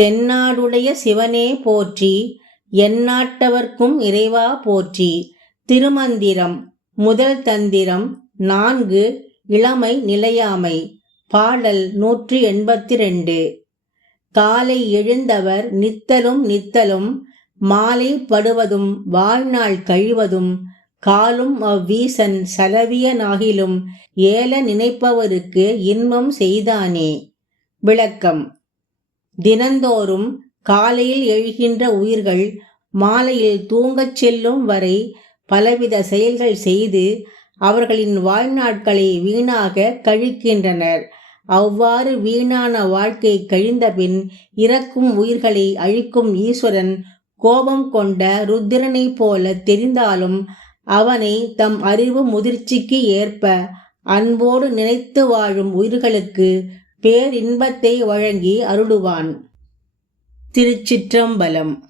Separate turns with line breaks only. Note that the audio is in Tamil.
தென்னாடுடைய சிவனே போற்றி எந்நாட்டவர்க்கும் இறைவா போற்றி. திருமந்திரம் முதல் தந்திரம் நான்கு இளமை நிலையாமை. பாடல் நூற்றி எண்பத்தி ரெண்டு காலை எழுந்தவர் நித்தலும் நித்தலும் மாலை படுவதும் வாழ்நாள் கழிவதும் காலும் அவ்வீசன் சலவியனாகிலும் ஏல நினைப்பவருக்கு இன்பம் செய்தானே. விளக்கம் தினந்தோறும் காலையில் எழுகின்ற உயிர்கள் மாலையில் தூங்கச் செல்லும் வரை பலவித செயல்கள் செய்து அவர்களின் வாழ்நாட்களை வீணாக கழிக்கின்றனர். அவ்வாறு வீணான வாழ்க்கை கழிந்தபின் இறக்கும் உயிர்களை அழிக்கும் ஈஸ்வரன் கோபம் கொண்ட ருத்திரனைப் போல தெரிந்தாலும் அவனை தம் அறிவு முதிர்ச்சிக்கு ஏற்ப அன்போடு நினைத்து வாழும் உயிர்களுக்கு பேரின்பத்தை வழங்கி அருளுவான். திருச்சிற்றம்பலம்